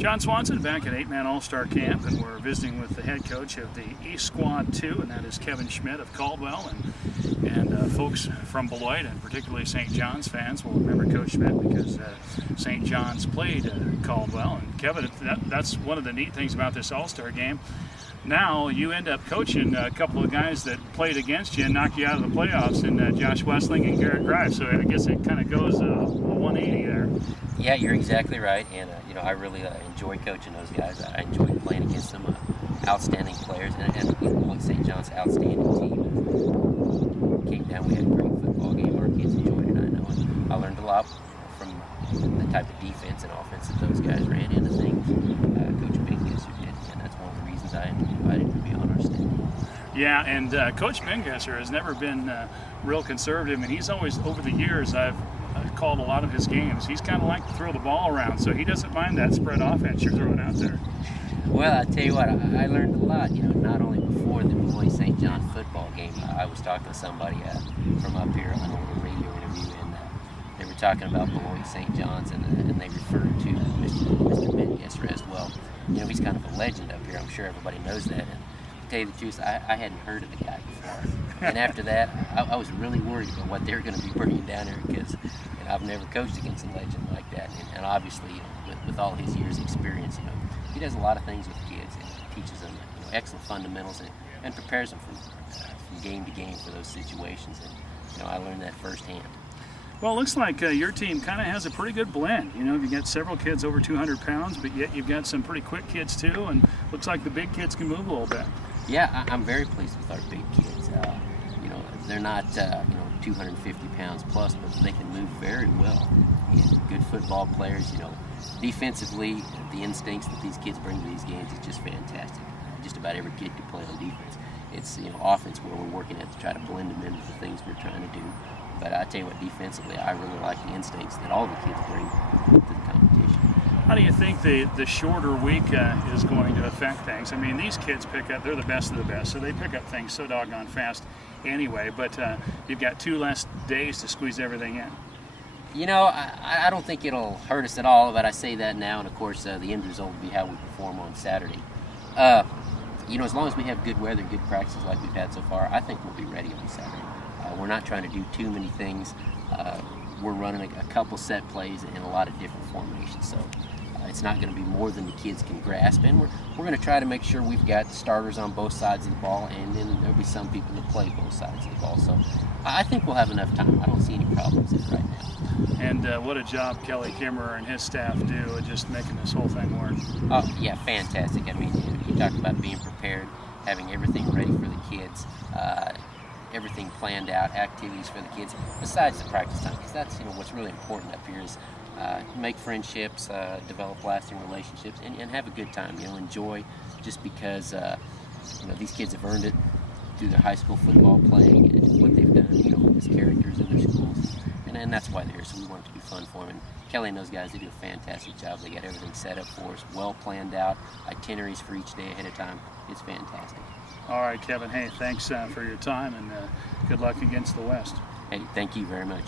John Swanson back at 8-Man All-Star Camp, and we're visiting with the head coach of the East Squad 2, and that is Kevin Schmidt of Caldwell. And folks from Beloit, and particularly St. John's fans, will remember Coach Schmidt because St. John's played Caldwell. And Kevin, that's one of the neat things about this All-Star game. Now you end up coaching a couple of guys that played against you and knocked you out of the playoffs, in Josh Westling and Garrett Grimes. So I guess it kind of goes a 180 there. Yeah, you're exactly right, and I really enjoy coaching those guys. I enjoy playing against them, outstanding players, and Beloit St. John's outstanding team. Came down, we had a great football game. Our kids enjoyed it. I know, and I learned a lot from the type of defense and offense that those guys ran into things. Coach Bingesser did, and that's one of the reasons I invited to be on our staff. Yeah, and Coach Bingesser has never been real conservative, and he's always, over the years, I've called a lot of his games. He's kind of like to throw the ball around, so he doesn't mind that spread offense you're throwing out there. Well, I tell you what, I learned a lot. Not only before the Beloit St. John football game. I was talking to somebody from up here on a radio interview, and they were talking about Beloit St. John's, and they referred to Mr. Bingesser as well. He's kind of a legend up here. I'm sure everybody knows that. And to tell you the truth, I hadn't heard of the guy before. And after that, I was really worried about what they're going to be bringing down here, because I've never coached against a legend like that. And obviously, with all his years' experience, he does a lot of things with kids and teaches them excellent fundamentals and prepares them from game to game for those situations. And I learned that firsthand. Well, it looks like your team kind of has a pretty good blend. You've got several kids over 200 pounds, but yet you've got some pretty quick kids too, and looks like the big kids can move a little bit. Yeah, I'm very pleased with our big kids. They're not 250 pounds plus, but they can move very well. And good football players. Defensively, the instincts that these kids bring to these games is just fantastic. Just about every kid can play on defense. It's offense where we're working at to try to blend them into the things we're trying to do. But I tell you what, defensively, I really like the instincts that all the kids bring to the competition. How do you think the shorter week is going to affect things? I mean, these kids they're the best of the best, so they pick up things so doggone fast anyway, but you've got 2 less days to squeeze everything in. I don't think it'll hurt us at all, but I say that now, and of course the end result will be how we perform on Saturday. As long as we have good weather, good practices like we've had so far, I think we'll be ready on Saturday. We're not trying to do too many things. We're running a couple set plays in a lot of different formations, so it's not going to be more than the kids can grasp, and we're going to try to make sure we've got starters on both sides of the ball, and then there'll be some people that play both sides of the ball. So I think we'll have enough time. I don't see any problems in it right now. And what a job Kelly Kimmerer and his staff do at just making this whole thing work. Oh, yeah, fantastic. I mean, you talk about being prepared, having everything ready for the kids, everything planned out, activities for the kids, besides the practice time, because that's what's really important up here is make friendships, develop lasting relationships, and have a good time. Enjoy, just because these kids have earned it through their high school football playing and what they've done, as characters in their schools, and that's why they're here. So we want it to be fun for them. And Kelly and those guys, they do a fantastic job. They got everything set up for us, well planned out, itineraries for each day ahead of time. It's fantastic. All right, Kevin. Hey, thanks for your time, and good luck against the West. Hey, thank you very much.